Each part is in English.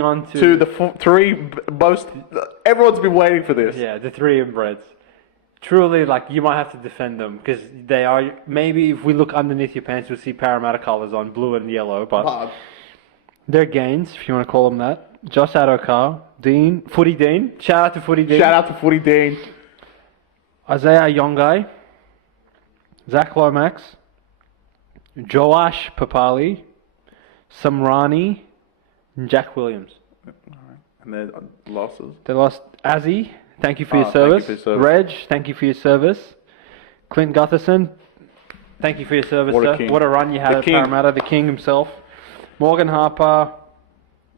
On to the three most... Everyone's been waiting for this. Yeah, the three inbreds. Truly, like, you might have to defend them because they are... Maybe if we look underneath your pants, we'll see Parramatta colours on, blue and yellow, but they're gains, if you want to call them that. Josh Addo-Carr, Dean, Footy Dean. Shout out to Footy Dean. Shout out to Footy Dean. Isaiah Yongai, Zach Lomax, Joash Papali, Samrani, and Jack Williams. And their losses. They lost Azzy, thank you for your service. Thank you for your service. Reg, thank you for your service. Clint Gutherson, thank you for your service, What a sir. king. What a run you had The at king. Parramatta, the king himself. Morgan Harper,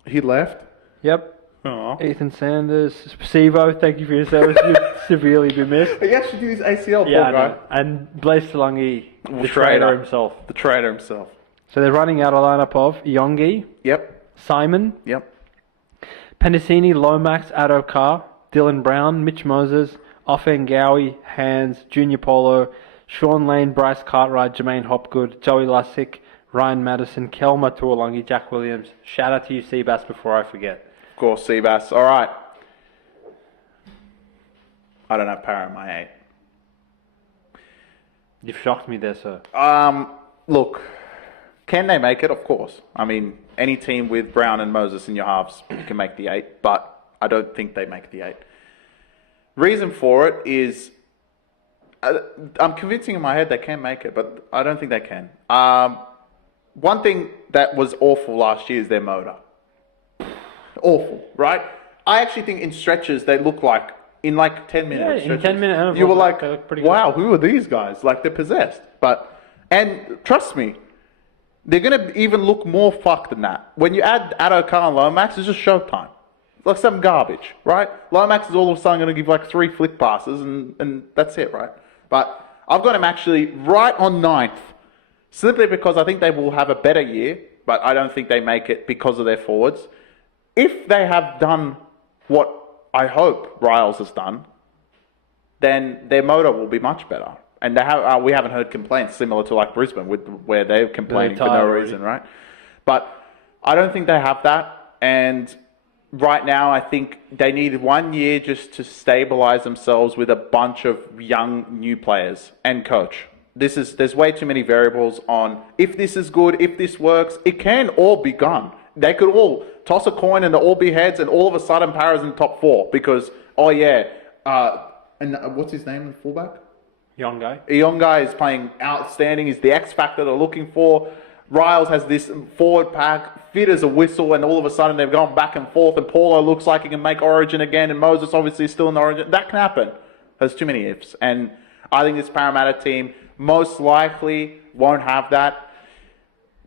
He left. yep. Oh. Ethan Sanders, Sivo, thank you for your service. You've severely been missed. He actually did his ACL, Yeah, I poor guy. know. And Blaise Talangi, the Traitor. traitor himself. The traitor himself. So they're running out a lineup of Yongi, Yep. Simon, Yep. Penasini, Lomax, Addo-Carr, Dylan Brown, Mitch Moses, Offengawi, Hands, Junior Polo, Sean Lane, Bryce Cartwright, Jermaine Hopgood, Joey Lussick, Ryan Madison, Kelma Tuolangi, Jack Williams. Shout out to you, Seabass, before I forget. Of course, Seabass. All right. I don't have Parra in my 8. You've shocked me there, sir. Look, can they make it? Of course. I mean, any team with Brown and Moses in your halves, you can make the 8, but I don't think they make the 8. Reason for it is, I'm convincing in my head they can make it, but I don't think they can. One thing that was awful last year is their motor. Awful, right? I actually think in stretches they look like, in like 10 minutes. Yeah, in 10-minute intervals, you were like, they look pretty good. wow, who are these guys? Like, they're possessed. And trust me, they're going to even look more fucked than that. When you add Addo-Carr and Lomax, it's just showtime. It's like some garbage, right? Lomax is all of a sudden going to give like 3 flick passes and that's it, right? But I've got him actually right on 9th, simply because I think they will have a better year, but I don't think they make it because of their forwards. If they have done what I hope Ryles has done, then their motor will be much better. And they have, we haven't heard complaints similar to like Brisbane, where they're complaining for no reason, right? But I don't think they have that. And right now, I think they need 1 year just to stabilize themselves with a bunch of young new players and coach. There's way too many variables on if this is good, if this works. It can all be gone. They could all toss a coin and they'll all be heads, and all of a sudden Parra's in the top 4 because, oh yeah, and what's his name, the fullback? Yongai. Yongai is playing outstanding. He's the X factor they're looking for. Ryles has this forward pack, fit as a whistle, and all of a sudden they've gone back and forth, and Paulo looks like he can make Origin again, and Moses obviously is still in Origin. That can happen. There's too many ifs. And I think this Parramatta team most likely won't have that.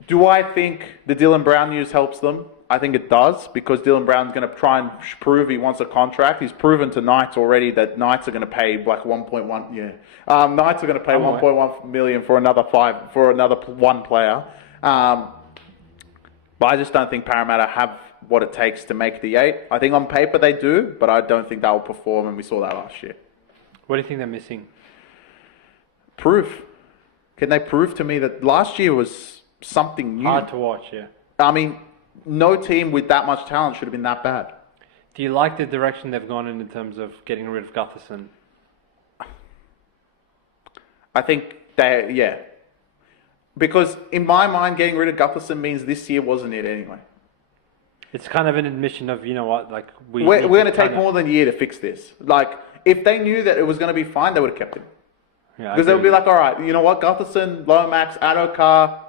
Do I think the Dylan Brown news helps them? I think it does, because Dylan Brown's going to try and prove he wants a contract. He's proven to Knights already that Knights are going to pay like 1.1. Yeah, Knights are going to pay 1.1 million for another one player. But I just don't think Parramatta have what it takes to make the 8. I think on paper they do, but I don't think they'll perform, and we saw that last year. What do you think they're missing? Proof. Can they prove to me that last year was something new? Hard to watch, yeah. I mean, no team with that much talent should have been that bad. Do you like the direction they've gone in terms of getting rid of Gutherson? I think yeah. Because in my mind, getting rid of Gutherson means this year wasn't it anyway. It's kind of an admission of, you know what, like we're going to take more than a year to fix this. Like, if they knew that it was going to be fine, they would have kept him. Yeah, because they would be like, all right, you know what, Gutherson, Lomax, Addo-Carr,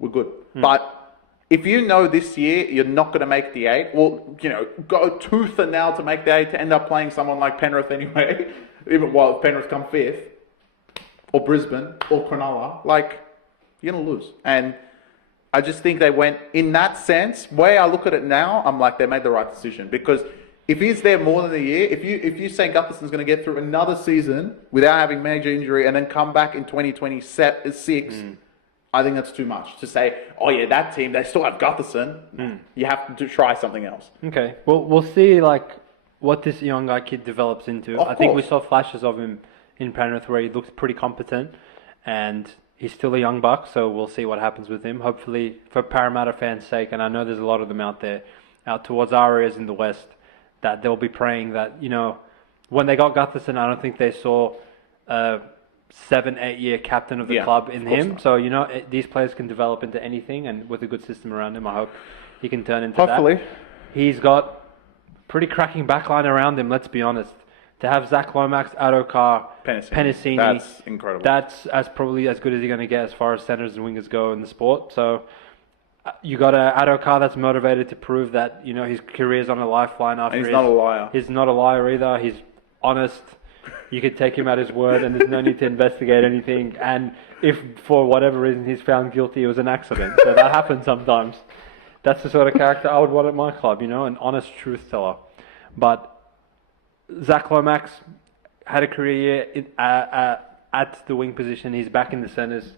we're good. But if you know this year you're not going to make the 8, well, you know, go tooth and nail to make the 8 to end up playing someone like Penrith anyway. Even while Penrith come 5th, or Brisbane, or Cronulla, like, you're going to lose. And I just think they went, in that sense, way I look at it now, I'm like, they made the right decision. Because if he's there more than a year, if you say Gutherson's going to get through another season without having major injury and then come back in 2026, I think that's too much to say, oh yeah, that team, they still have Gutherson. You have to try something else. Okay. Well, we'll see like what this young guy kid develops into. I think we saw flashes of him in Penrith where he looked pretty competent, and he's still a young buck, so we'll see what happens with him. Hopefully, for Parramatta fans' sake, and I know there's a lot of them out there, out towards our areas in the west, that they'll be praying that, when they got Gutherson, I don't think they saw a 7-8 year captain of the club in him. Not. So, these players can develop into anything, and with a good system around him, I hope he can turn into Hopefully. that. He's got pretty cracking backline around him, let's be honest. To have Zach Lomax, Addo-Carr, Penasini, that's incredible. That's probably as good as you're going to get as far as centers and wingers go in the sport. So you got a Addo-Carr that's motivated to prove that his career's on a lifeline after. And he's not a liar. He's not a liar either. He's honest. You could take him at his word, and there's no need to investigate anything. And if for whatever reason he's found guilty, it was an accident. So that happens sometimes. That's the sort of character I would want at my club. An honest truth teller. But Zach Lomax had a career year at the wing position. He's back in the centres.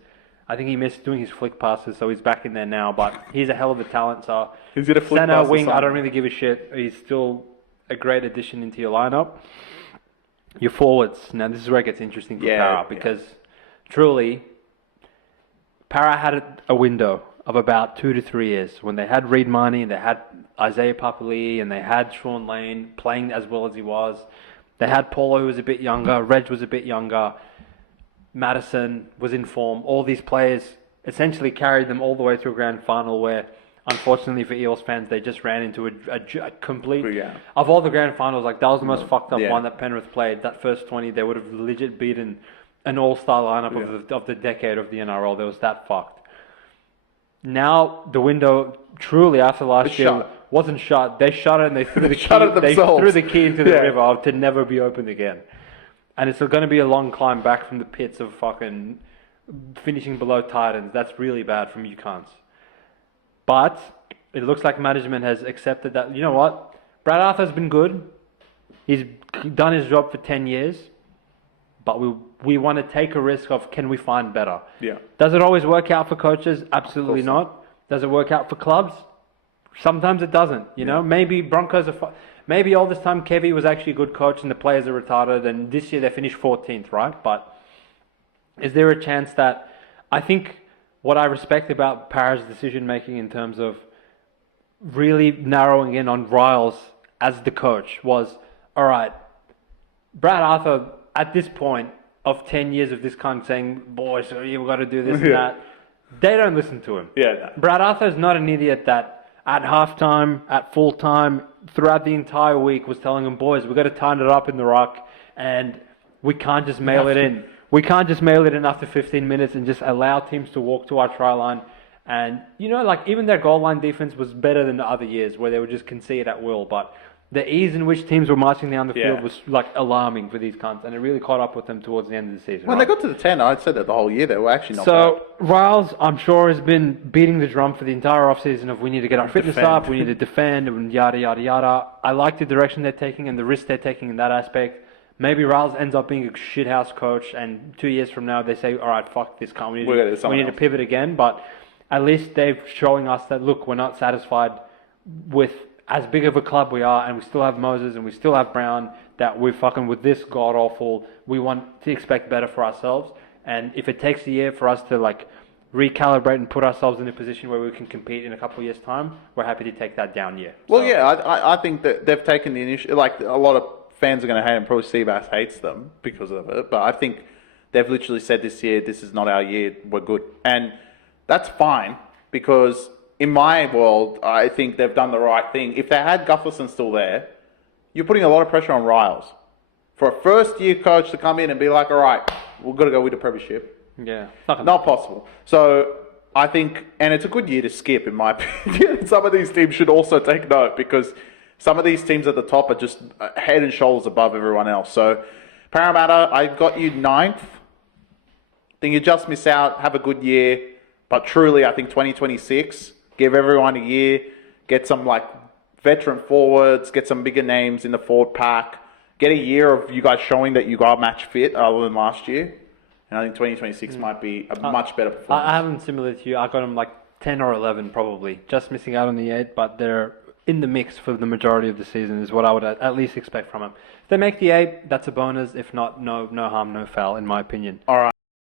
I think he missed doing his flick passes, so he's back in there now. But he's a hell of a talent. So he's got a flick centre, pass wing, I don't really give a shit. He's still a great addition into your lineup. Your forwards. Now, this is where it gets interesting for Parra, because truly, Parra had a window of about 2 to 3 years when they had Reed Marnie and they had Isaiah Papali and they had Sean Lane playing as well as he was. They had Paulo, who was a bit younger. Reg was a bit younger. Madison was in form. All these players essentially carried them all the way to a grand final where, unfortunately for Eels fans, they just ran into a complete... Of all the grand finals, that was the most fucked up one that Penrith played. That first 20, they would have legit beaten an all-star lineup of the decade of the NRL. They was that fucked. Now, the window, truly, after last year, wasn't shut. They shut it and they threw the key. They threw the key into the river to never be opened again. And it's going to be a long climb back from the pits of fucking finishing below Titans. That's really bad from UConn's. But it looks like management has accepted that, you know what? Brad Arthur's been good. He's done his job for 10 years. But we want to take a risk of, can we find better? Yeah. Does it always work out for coaches? Absolutely not. Does it work out for clubs? Sometimes it doesn't. Maybe Broncos are... Maybe all this time Kevy was actually a good coach and the players are retarded, and this year they finished 14th, right? But is there a chance that... I think what I respect about Parra's decision-making in terms of really narrowing in on Ryles as the coach was, all right, Brad Arthur, at this point of 10 years of this kind, saying, boys, you've got to do this and that, they don't listen to him. Yeah. Brad Arthur is not an idiot that at halftime, at full time, throughout the entire week was telling them, boys, we've got to tighten it up in the ruck and we can't just mail it in. We can't just mail it in after 15 minutes and just allow teams to walk to our try line. And, even their goal line defense was better than the other years where they would just concede at will. But the ease in which teams were marching down the field was alarming for these cunts, and it really caught up with them towards the end of the season. When they got to the 10, I'd said that the whole year they were actually not bad. So Ryles, I'm sure, has been beating the drum for the entire offseason of we need to get our fitness up, we need to defend, and yada, yada, yada. I like the direction they're taking and the risk they're taking in that aspect. Maybe Ryles ends up being a shithouse coach, and 2 years from now they say, all right, fuck this cunt, we need to pivot again. But at least they're showing us that, look, we're not satisfied with as big of a club we are, and we still have Moses and we still have Brown, that we're fucking with this god-awful, we want to expect better for ourselves. And if it takes a year for us to recalibrate and put ourselves in a position where we can compete in a couple of years' time, we're happy to take that down year. Well, I think that they've taken the initiative. A lot of fans are going to hate them. Probably Seabass hates them because of it. But I think they've literally said this year, this is not our year, we're good. And that's fine, because in my world, I think they've done the right thing. If they had Gutherson still there, you're putting a lot of pressure on Ryles. For a first-year coach to come in and be like, all right, we've got to go with the premiership. Yeah. Not possible. So I think, and it's a good year to skip, in my opinion. Some of these teams should also take note, because some of these teams at the top are just head and shoulders above everyone else. So Parramatta, I got you 9th. Then you just miss out, have a good year. But truly, I think 2026... give everyone a year, get some veteran forwards, get some bigger names in the forward pack, get a year of you guys showing that you got match fit other than last year. And I think 2026 might be a much better performance. I haven't similar to you. I got them 10 or 11 probably. Just missing out on the 8, but they're in the mix for the majority of the season is what I would at least expect from them. If they make the 8, that's a bonus. If not, no harm, no foul, in my opinion. All right.